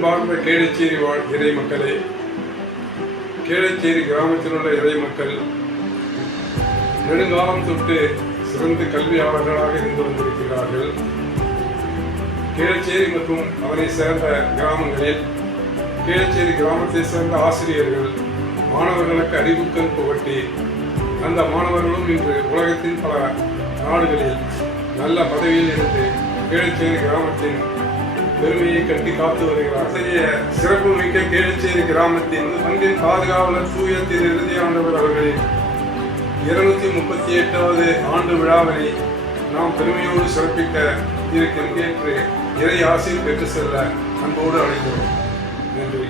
அன்பார்ந்த கேளச்சேரி வாழ் இறை மக்களே, கேளச்சேரி கிராமத்தில் உள்ள இறை மக்கள் நெடுங்காலம் தொட்டு சிறந்த கல்வியாளர்களாக இருந்து வந்திருக்கிறார்கள். கேளச்சேரி மற்றும் அதனை சேர்ந்த கிராமங்களில் கேளச்சேரி கிராமத்தை சேர்ந்த ஆசிரியர்கள் மாணவர்களுக்கு அறிவுக்கண் புகட்டி அந்த மாணவர்களும் இன்று உலகத்தின் பல நாடுகளில் நல்ல பதவியில் இருந்து கேளச்சேரி கிராமத்தின் பெருமையை கட்டி காத்து வருகிறார். அத்தகைய சிறப்பு மிக்க கேளச்சேரி கிராமத்தின் பங்கின் பாதுகாவலர் தூய திரு இறுதி ஆண்டவர் அவர்களின் 238வது ஆண்டு விழாவினை நாம் பெருமையோடு சிறப்பிக்க இருக்கின்ற இறை ஆசையை பெற்று செல்ல அன்போடு அழைக்கிறோம். நன்றி.